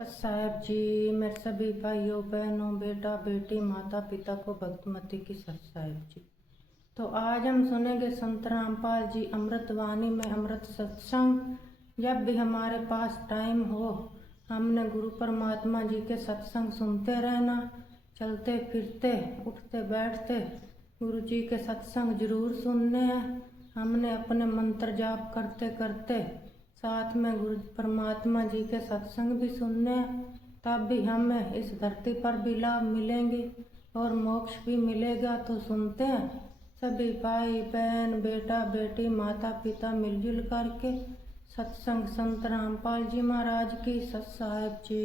साहब जी, मेरे सभी भाइयों बहनों बेटा बेटी माता पिता को भक्तमती की सत साहेब जी। तो आज हम सुनेंगे संत रामपाल जी अमृतवाणी में अमृत सत्संग। जब भी हमारे पास टाइम हो हमने गुरु परमात्मा जी के सत्संग सुनते रहना। चलते फिरते उठते बैठते गुरु जी के सत्संग जरूर सुनने हैं। हमने अपने मंत्र जाप करते करते साथ में गुरु परमात्मा जी के सत्संग भी सुनने हैं। तब भी हमें इस धरती पर भी लाभ मिलेंगे और मोक्ष भी मिलेगा। तो सुनते हैं सभी भाई बहन बेटा बेटी माता पिता मिलजुल करके सत्संग संत रामपाल जी महाराज की सत साहेब जी।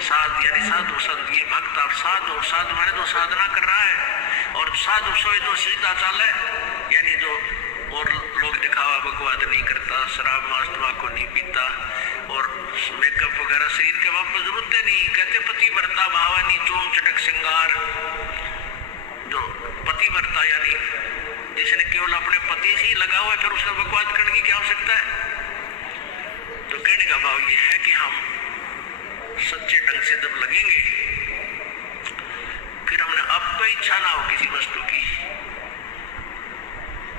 साधु संत ये भक्त अब साधु माने तो साधना कर रहा है और साधु सोए तो सीधा चले, यानी जो और लोग दिखावा बकवाद नहीं करता, शराब मांस तंबाकू नहीं पीता और मेकअप वगैरह शरीर के वापस जरूरत नहीं। कहते पति वर्ता भावानी चोम चटक श्रृंगार। जो पति वर्ता यानी जिसने केवल अपने पति से ही लगा हुआ है, फिर उसका बकवाद करने की क्या आवश्यकता है। तो कहने का भाव ये है कि हम सच्चे ढंग से जब लगेंगे फिर हमने अब कोई इच्छा ना हो किसी वस्तु की।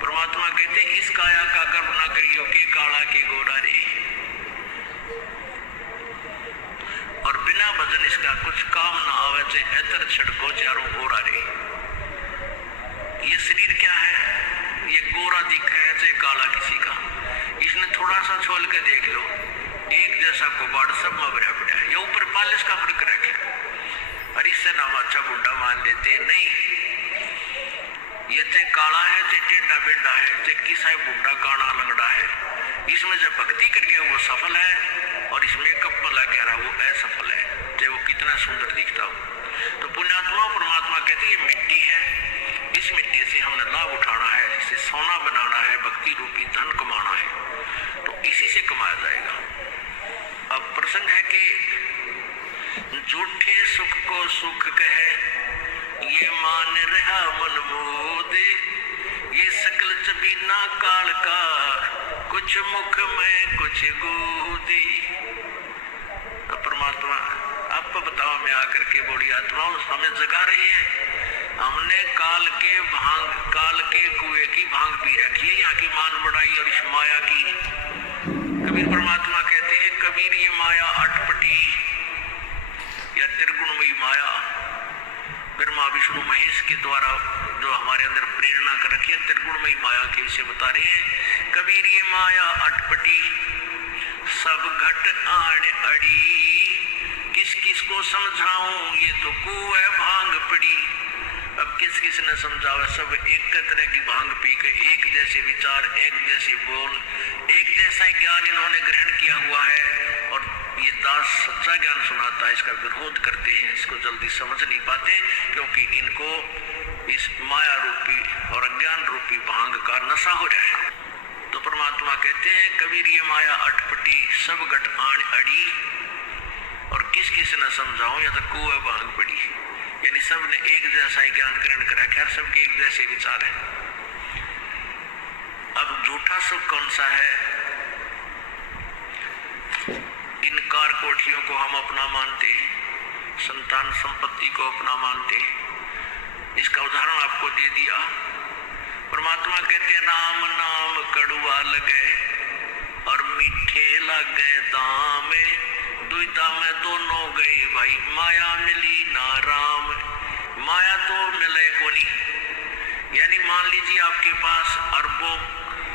परमात्मा कहते इस काया का गर्व ना करियो के काला के गोरा रे, और बिना भजन इसका कुछ काम ना आवे चे ऐतर छड़को चारों गोरा रे। ये शरीर क्या है, ये गोरा दिखा है चाहे काला किसी का। इसने थोड़ा सा छोल के देख लो, एक जैसा कुबाड़ सब में भरा पड़ा है। ये ऊपर पालिश का फर्क रखे और इससे नाम अच्छा गुंडा मान लेते नहीं। ये ते काला है ते टेढ़ा बेढ़ा है ते किसा बुढ़ा काना लंगड़ा है। इसमें जब भक्ति करके वो सफल है और इस मेकअप में लगे रहा वो असफल है, ते वो कितना सुंदर दिखता हो। तो पुण्यात्मा परमात्मा कहते ये मिट्टी है, इस मिट्टी से हमने लाभ उठाना है, इसे सोना बनाना है, भक्ति रूपी धन कमाना है, तो इसी से कमाया जाएगा। अब प्रसंग है कि झूठे सुख को सुख कहे ये मान रहा मन मोदे, ये सकल चबीना काल का कुछ मुख में कुछ गोदी। परमात्मा आप बताओ में आकर के बड़ी आत्माओं हमें जगा रही है। हमने काल के कुएं की भांग पी रखी है, यहाँ की मान बढ़ाई और इस माया की। कबीर परमात्मा कहते हैं कबीर ये माया अटपटी या त्रिगुणमयी माया ब्रह्मा विष्णु महेश के द्वारा जो हमारे अंदर प्रेरणा कर रखी है, त्रिगुणमयी माया के विषय बता रहे हैं। कबीर ये माया अटपटी सब घट आण अड़ी, किस किस को समझाऊं ये तो कुएं भांग पड़ी। अब किस किस ने समझावा, सब एक तरह की भांग पी के एक जैसे विचार एक जैसे बोल एक जैसा ज्ञान इन्होंने ग्रहण किया हुआ है और ये दास सच्चा ज्ञान सुनाता है, इसका विरोध करते हैं, इसको जल्दी समझ नहीं पाते क्योंकि इनको इस माया रूपी और अज्ञान रूपी भांग का नशा हो रहा है। तो परमात्मा कहते हैं कबीर ये माया अटपटी सब घट आण अड़ी, और किस किस न समझाऊं या तो कुएं भांग पड़ी, यानी सब ने एक जैसा ही ज्ञान ग्रहण करा, खैर सबके एक जैसे विचार है। अब झूठा सुख कौन सा है, इन कार कोठियों को हम अपना मानते, संतान संपत्ति को अपना मानते। इसका उदाहरण आपको दे दिया। परमात्मा कहते हैं राम नाम कड़ुआ लगे और मीठे लगे दाम, दुविधा में दोनों गए भाई माया मिली ना राम। माया तो मिले को नहीं, यानी मान लीजिए आपके पास अरबों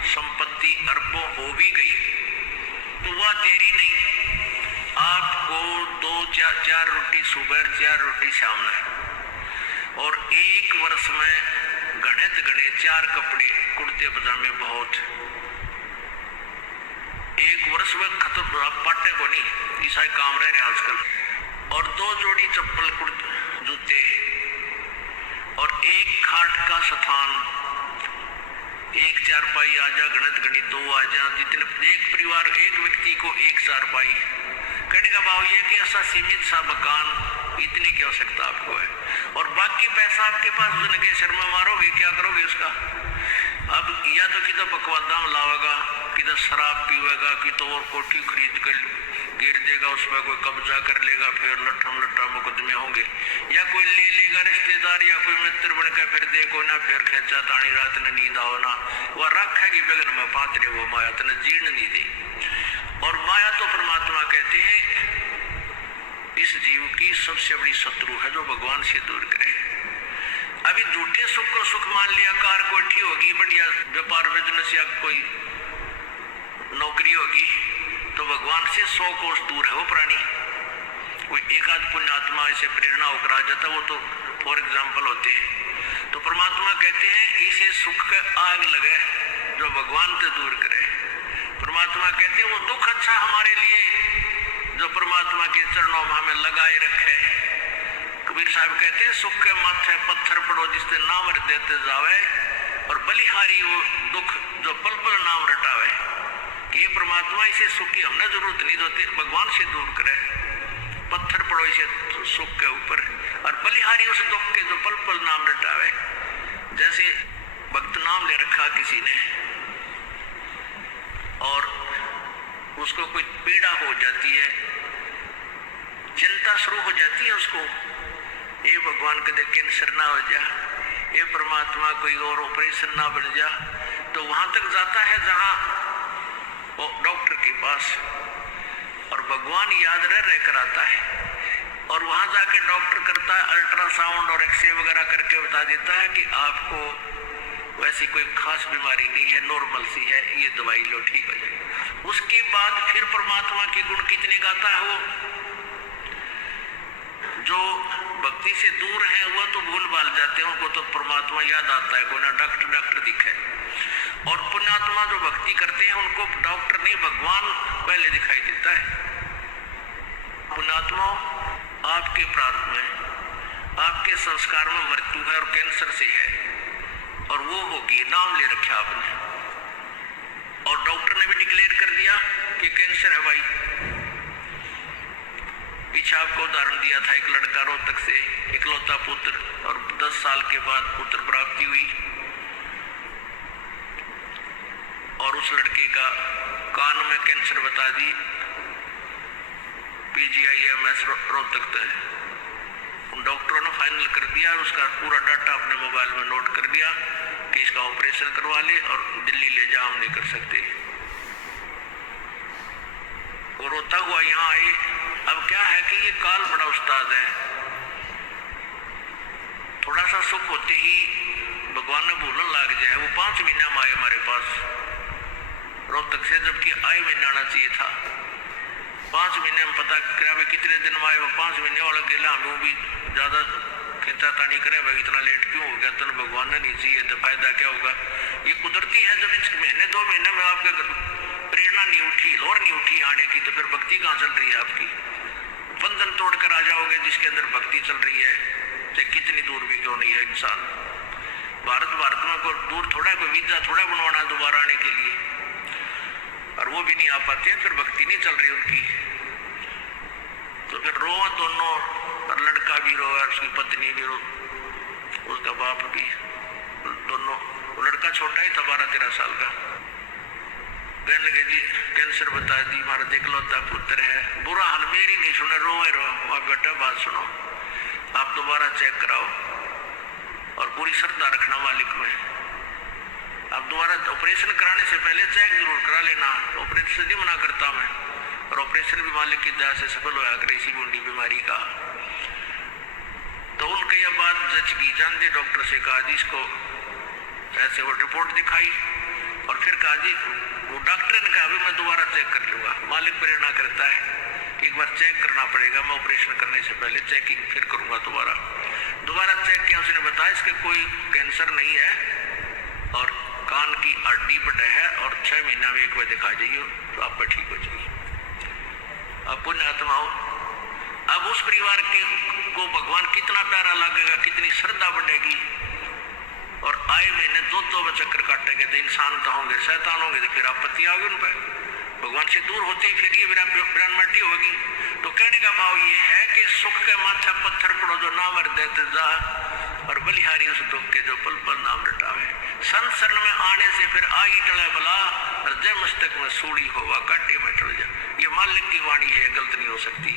संपत्ति अरबों हो भी गई तो वह तेरी नहीं। आपको 2-4 रोटी सुबह 4 रोटी शाम में, और एक वर्ष में गणे 4 कपड़े कुर्ते पजामे बहुत। एक वर्ष में खतर पाटे को नहीं ईसाई काम रहे आजकल, और 2 जोड़ी चप्पल जूते और एक खाट का स्थान, एक चारपाई आ जा गणित 2 आ जा, जितने एक परिवार एक व्यक्ति को एक चारपाई। कहने का भाव ये कि ऐसा सीमित सा मकान इतनी की आवश्यकता आपको है, और बाकी पैसा आपके पास उसने के शर्मा मारोगे क्या करोगे उसका। अब या तो किधर बकवादा में लावेगा, किधर शराब पीवेगा, कि तो और कोठी खरीद कर देगा, उस पर कोई कब्जा कर लेगा, फिर लट्ठम लट्ठा मुकदमे होंगे, या कोई ले लेगा रिश्तेदार या कोई मित्र बनकर फिर देखो ना, फिर खेचा तानी रात न नींद आओ ना, वह रखेगी बगन में पात्रे, वो माया तने जीर्ण नहीं दे। और माया तो परमात्मा कहते हैं इस जीव की सबसे बड़ी शत्रु है जो भगवान से दूर करे। अभी झूठे सुख को सुख मान लिया, कार कोठी होगी, बढ़िया व्यापार बिजनेस या कोई नौकरी होगी, तो भगवान से 100 कोस दूर है वो प्राणी। कोई एक आध पुण्यात्मा ऐसे प्रेरणा होकर आ जाता, वो तो फॉर एग्जाम्पल होते हैं। तो परमात्मा कहते हैं इसे सुख का आग लगे जो भगवान से दूर करे। परमात्मा कहते हैं वो दुख अच्छा हमारे लिए जो परमात्मा के चरणों में हमें लगाए रखे। कबीर साहब कहते हैं सुख के माथे पत्थर पड़ो जिससे नाम देते जावे, और बलिहारी वो दुख जो पल पल नाम रटावे। कि ये परमात्मा इसे सुख की हमने जरूरत नहीं होती, भगवान से दूर करे। पत्थर पड़ो इसे सुख के ऊपर, और बलिहारी उस दुख के जो पल पल नाम रटावे। जैसे भक्त नाम ले रखा किसी ने और उसको कोई पीड़ा हो जाती है, चिंता शुरू हो जाती है उसको, ये भगवान कदे कैंसर ना हो जा, ये परमात्मा कोई और ऑपरेशन ना बन जा, तो वहां तक जाता है जहां वो डॉक्टर के पास, और भगवान याद रह कर आता है, और वहां जाके डॉक्टर करता है अल्ट्रासाउंड और एक्सरे वगैरह करके बता देता है कि आपको वैसी कोई खास बीमारी नहीं है, नॉर्मल सी है, ये दवाई लो ठीक हो जाएगी। उसके बाद फिर परमात्मा के गुण कितने गाता है वो। जो भक्ति से दूर है वह तो भूल भाल जाते हैं, उनको तो परमात्मा याद आता है, कोई ना डॉक्टर दिखे। और पुण्यात्मा जो भक्ति करते हैं उनको डॉक्टर नहीं भगवान पहले दिखाई देता है। पुण्यात्मा आपके प्रार्थ में, आपके संस्कार में मृत्यु है और कैंसर से है, और वो होगी, नाम ले रखा आपने, और डॉक्टर ने भी डिक्लेयर कर दिया कि कैंसर है भाई। पीछे आपको उदाहरण दिया था, एक लड़का रोहतक से, इकलौता पुत्र, और 10 साल के बाद पुत्र प्राप्ति हुई, और उस लड़के का कान में कैंसर बता दी, PGIMS रोहतक तक। डॉक्टरों ने फाइनल कर दिया और उसका पूरा डाटा अपने मोबाइल में नोट कर दिया कि इसका ऑपरेशन करवा ले और दिल्ली ले जा, हम नहीं कर सकते। वो रोता हुआ यहाँ आए। अब क्या है कि ये काल बड़ा उस्ताद है, थोड़ा सा सुख होते ही भगवान ने भूलन लग जाए। वो 5 महीना में आए हमारे पास रोहतक से, जबकि आए महीने आना चाहिए था। 5 महीने में पता करा भाई कितने दिन में आए, वो 5 महीने वाला गेला, हमें भी ज्यादा खिंचा तानी करे भाई इतना लेट क्यों हो गया, तो भगवान ने नहीं चाहिए तो फायदा क्या होगा। ये कुदरती है, जब इस महीने 2 महीने में आपके प्रेरणा नहीं उठी, लोर नहीं उठी आने की, तो फिर भक्ति कहाँ चल रही है आपकी। बंधन तोड़ कर आ जाओगे जिसके अंदर भक्ति चल रही है, चाहे कितनी दूर भी क्यों नहीं है इंसान। भारत में कोई दूर थोड़ा, कोई वीजा थोड़ा बनवाना दोबारा आने के लिए, और वो भी नहीं आ पाते हैं, फिर भक्ति नहीं चल रही उनकी। तो फिर रो दोनों, और लड़का भी रो और उसकी पत्नी भी रो, उसका बाप भी, दोनों। वो लड़का छोटा ही था, 12-13 साल का। कहने लगे जी कैंसर बता दी, हमारा इकलौता पुत्र है। बुरा हाल मेरी नहीं सुना, रो बेटा बात सुनो, आप दोबारा चेक कराओ और पूरी श्रद्धा रखना मालिक में। आप दोबारा ऑपरेशन कराने से पहले चेक जरूर करा लेना, ऑपरेशन नहीं मना करता मैं, और ऑपरेशन भी मालिक की दया से सफल होया करे इसी बूढ़ी बीमारी का। तो उनके यह बात जच की, जानते डॉक्टर से कहा जी इसको ऐसे, वो रिपोर्ट दिखाई, और फिर कहा जी, वो डॉक्टर ने कहा मैं दोबारा चेक कर लूंगा। मालिक प्रेरणा करता है कि एक बार चेक करना पड़ेगा, मैं ऑपरेशन करने से पहले चेकिंग फिर करूंगा। दोबारा चेक किया, उसने बताया इसके कोई कैंसर नहीं है, और कान की हड्डी बढ़े है, और 6 महीना में एक बार दिखा जाइए तो आप ठीक हो जाइए। अब पुण्यात्माओं, अब उस परिवार के को भगवान कितना प्यारा लगेगा, कितनी श्रद्धा बढ़ेगी, और आए महीने 2 चक्कर काटेंगे तो इंसान तो होंगे, शैतान होंगे, तो फिर आपत्ति आओगी उन पर। भगवान से दूर होते ही फिर ये विरानमटी होगी। तो कहने का भाव ये है कि सुख के माथा पत्थर पड़ो जो नाम देते जा, और बलिहारी उस दुख के जो पल पल नाम रटावे। संत शरण में आने से फिर आई टले बला, और जय मस्तक में सूड़ी होवा काटे में टल जा। ये मालिक की वाणी है, गलत नहीं हो सकती।